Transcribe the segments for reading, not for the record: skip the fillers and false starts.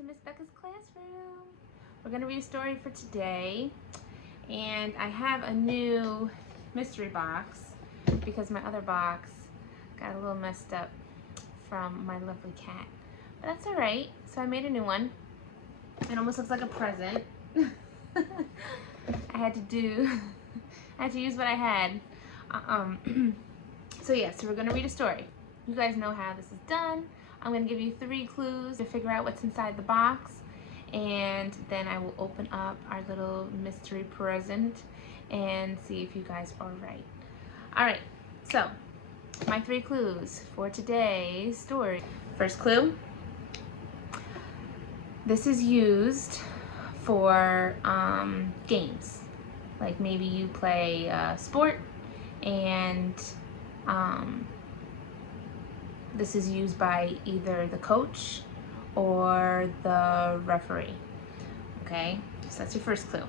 to Miss Becca's classroom. We're going to read a story for today, and I have a new mystery box because my other box got a little messed up from my lovely cat, but that's all right. So I made a new one. It almost looks like a present. I had to use what I had. So yeah, so we're gonna read a story. You guys know how this is done. I'm gonna give you 3 clues to figure out what's inside the box, and then I will open up our little mystery present and see if you guys are right. All right, so my 3 clues for today's story. First clue, this is used for games. Like maybe you play sport and this is used by either the coach or the referee. Okay, so that's your first clue.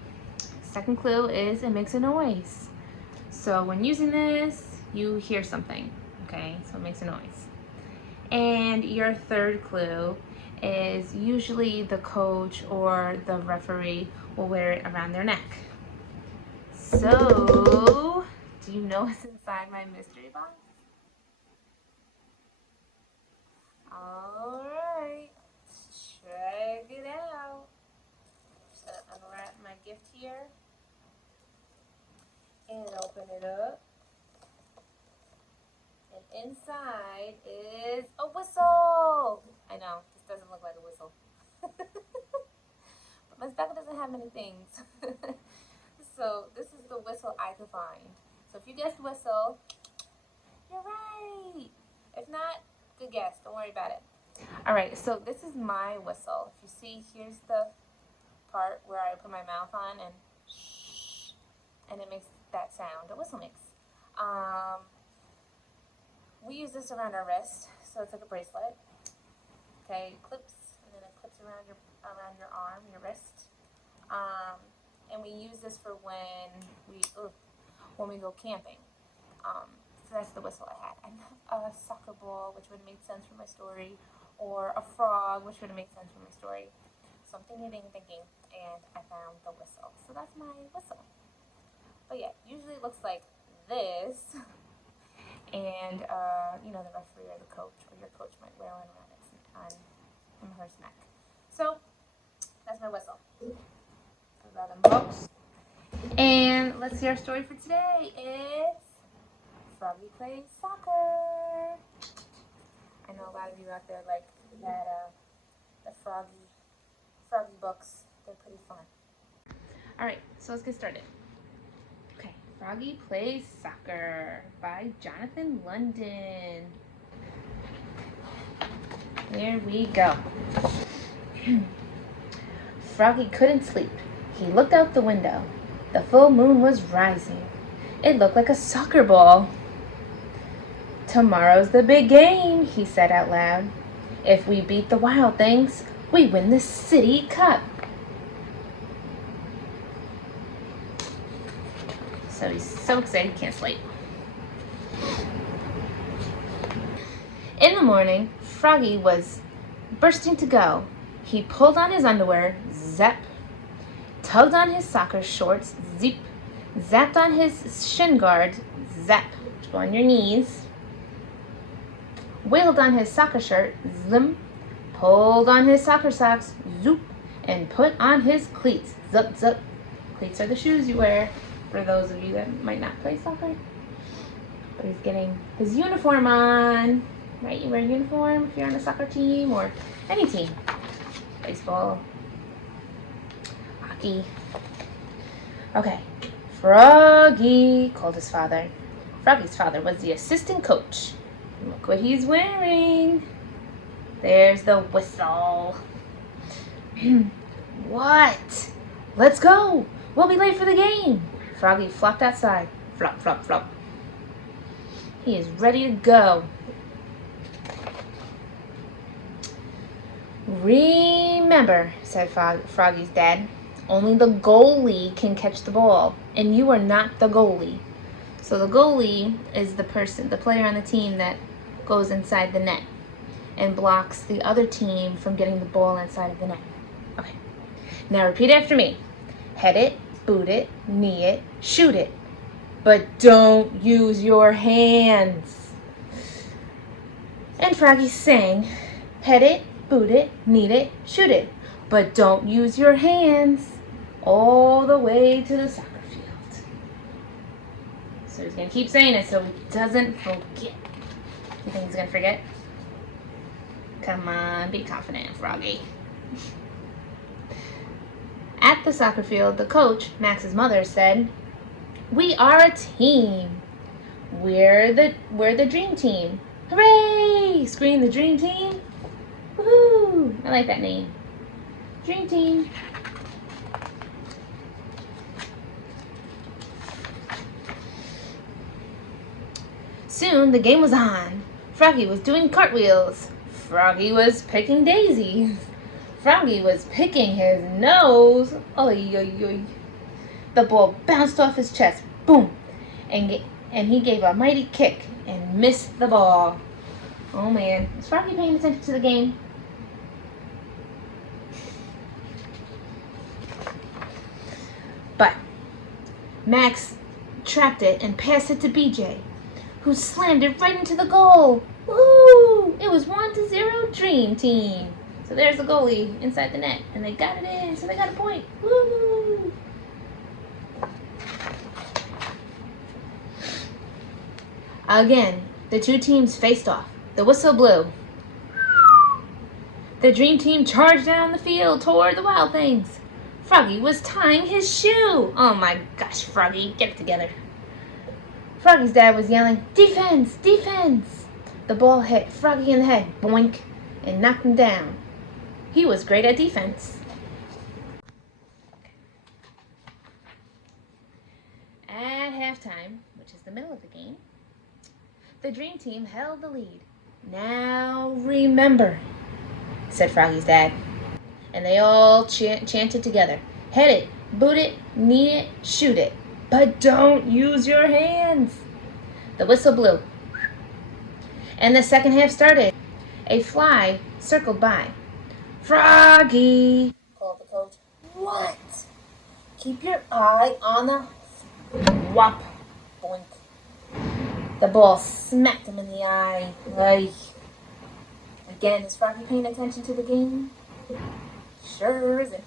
Second clue is it makes a noise. So when using this, you hear something. Okay, so it makes a noise. And your third clue is usually the coach or the referee will wear it around their neck. So, do you know what's inside my mystery box? All right, let's check it out. Just gonna unwrap my gift here and open it up. And inside is a whistle. I know, this doesn't look like a whistle. But Miss Becca doesn't have many things. So this is the whistle I could find. So if you guessed whistle, you're right. If not, good guess. Don't worry about it. All right, so this is my whistle. If you see, here's the part where I put my mouth on and shh, and it makes that sound a whistle makes. We use this around our wrist, so it's like a bracelet. Okay, it clips, and then it clips around your arm, your wrist. And we use this for when we go camping. So that's the whistle I had. I have a soccer ball, which would have made sense for my story, or a frog, which would have made sense for my story. So I'm thinking, and I found the whistle. So that's my whistle. But yeah, usually it looks like this. And you know, the referee or the coach or your coach might wear one around him or her neck. So that's my whistle. Grab them books. And let's see, our story for today is Froggy Plays Soccer. I know a lot of you out there like that the Froggy books. They're pretty fun. All right, so let's get started. Okay, Froggy Plays Soccer by Jonathan London. Here we go. Froggy couldn't sleep. He looked out the window. The full moon was rising. It looked like a soccer ball. "Tomorrow's the big game," he said out loud. "If we beat the Wild Things, we win the City Cup." So he's so excited he can't sleep. In the morning, Froggy was bursting to go. He pulled on his underwear, zap, tugged on his soccer shorts, zip, zapped on his shin guard, zap, go on your knees, wiggled on his soccer shirt, zim, pulled on his soccer socks, zoop, and put on his cleats, zup, zup. Cleats are the shoes you wear, for those of you that might not play soccer. But he's getting his uniform on, right? You wear a uniform if you're on a soccer team or any team. Baseball, hockey. Okay, Froggy, called his father. Froggy's father was the assistant coach. Look what he's wearing. There's the whistle. What? Let's go. We'll be late for the game. Froggy flopped outside. Flop, flop, flop. He is ready to go. "Remember," said Froggy's dad, "only the goalie can catch the ball, and you are not the goalie." So the goalie is the player on the team that goes inside the net. and blocks the other team from getting the ball inside of the net. Okay. Now repeat after me. Head it, boot it, knee it, shoot it. But don't use your hands. And Froggy sang, head it, boot it, knee it, shoot it. But don't use your hands, all the way to the soccer field. So he's going to keep saying it so he doesn't forget. You think he's going to forget? Come on, be confident, Froggy. At the soccer field, the coach, Max's mother, said, "We are a team. We're the dream team. Hooray!" Screamed the dream team. Woohoo! I like that name. Dream team. Soon the game was on. Froggy was doing cartwheels. Froggy was picking daisies. Froggy was picking his nose. Oy, oy, oy. The ball bounced off his chest. Boom! And he gave a mighty kick and missed the ball. Oh man, is Froggy paying attention to the game? But Max trapped it and passed it to BJ, who slammed it right into the goal. Woo! It was 1-0 Dream Team. So there's the goalie inside the net, and they got it in, so they got a point. Woo! Again, the two teams faced off. The whistle blew. The Dream Team charged down the field toward the Wild Things. Froggy was tying his shoe. Oh my gosh, Froggy, get it together. Froggy's dad was yelling, "Defense! Defense!" The ball hit Froggy in the head, boink, and knocked him down. He was great at defense. At halftime, which is the middle of the game, the Dream Team held the lead. "Now remember," said Froggy's dad. And they all chanted together. "Head it, boot it, knee it, shoot it. But don't use your hands." The whistle blew. And the second half started. A fly circled by. "Froggy!" called the coach. "What?" "Keep your eye on the whop." Boink. The ball smacked him in the eye. Ay. Again, is Froggy paying attention to the game? Sure isn't.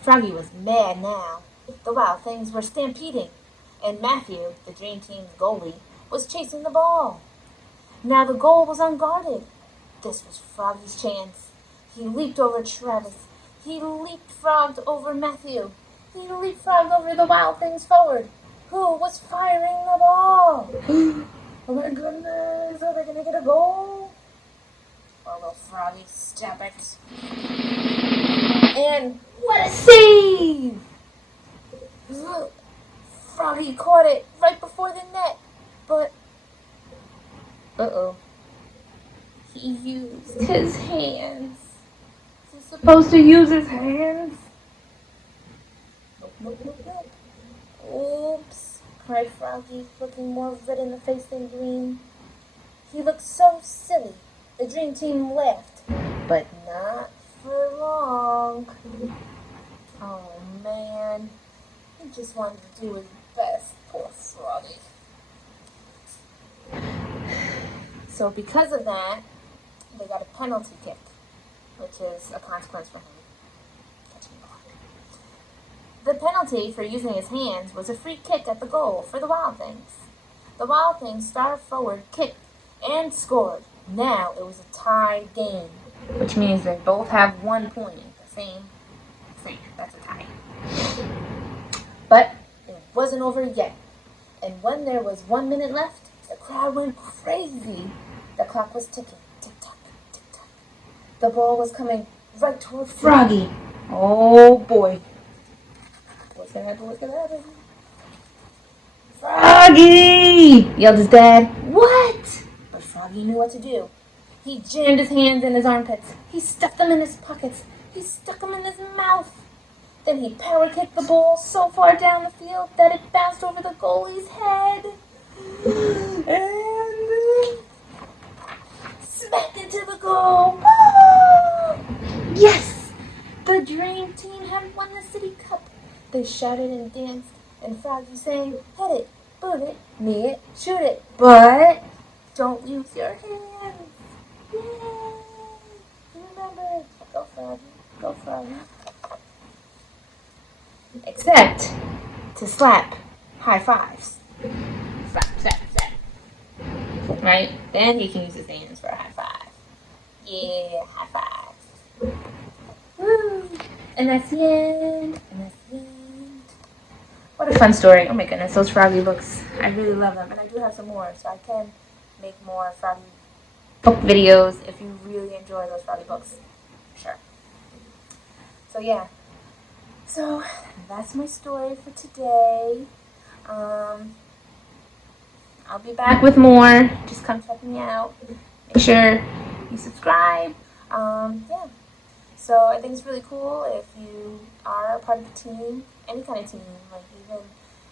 Froggy was mad now. The Wild Things were stampeding, and Matthew, the Dream Team's goalie, was chasing the ball. Now the goal was unguarded. This was Froggy's chance. He leaped over Travis. He leapfrogged over Matthew. He leapfrogged over the Wild Things forward, who was firing the ball. Oh my goodness, are they going to get a goal? Or will Froggy stop it? And what a save! Froggy caught it right before the net, but uh-oh. He used his hands. Is he supposed to use his hands? Nope. Oops, cried Froggy, looking more red in the face than green. He looked so silly. The Dream Team laughed, but not for long. Oh man, he just wanted to do his best, poor Froggy. So because of that, they got a penalty kick, which is a consequence for him catching the puck. The penalty for using his hands was a free kick at the goal for the Wild Things. The Wild Things star forward kicked and scored. Now it was a tie game, which means they both have 1 point. The same. That's a tie. But it wasn't over yet. And when there was 1 minute left, the crowd went crazy. The clock was ticking. Tick-tock, tick-tock. The ball was coming right toward Froggy. Oh boy. What's gonna happen? "Froggy!" yelled his dad. "What?" But Froggy knew what to do. He jammed his hands in his armpits. He stuffed them in his pockets. He stuck them in his mouth. Then he power kicked the ball so far down the field that it bounced over the goalie's head. back into the goal. Woo! Yes! The dream team had won the city cup. They shouted and danced, and Froggy sang, hit it, boot it, knee it, shoot it, but don't use your hands. Yay! Remember, go Froggy, go Froggy. Except to slap high fives. Slap, slap, slap. Right? Then he can use his hands for a high five. Yeah, high five. Woo! And that's the end. And that's the end. What a fun story. Oh my goodness, those Froggy books. I really love them. And I do have some more, so I can make more Froggy book videos if you really enjoy those Froggy books. Sure. So yeah. So that's my story for today. I'll be back with more. Just come check me out. Make sure you subscribe. Yeah. So I think it's really cool if you are a part of a team, any kind of team, like even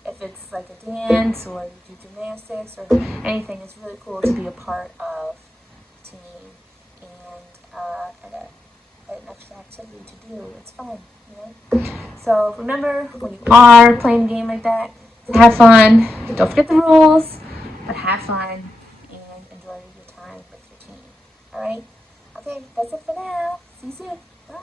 if it's like a dance or you do gymnastics or anything, it's really cool to be a part of a team and an extra activity to do. It's fun, you know? So remember, when you are playing a game like that, have fun. Don't forget the rules, but have fun and enjoy your time with your team. Alright? Okay, that's it for now. See you soon. Bye.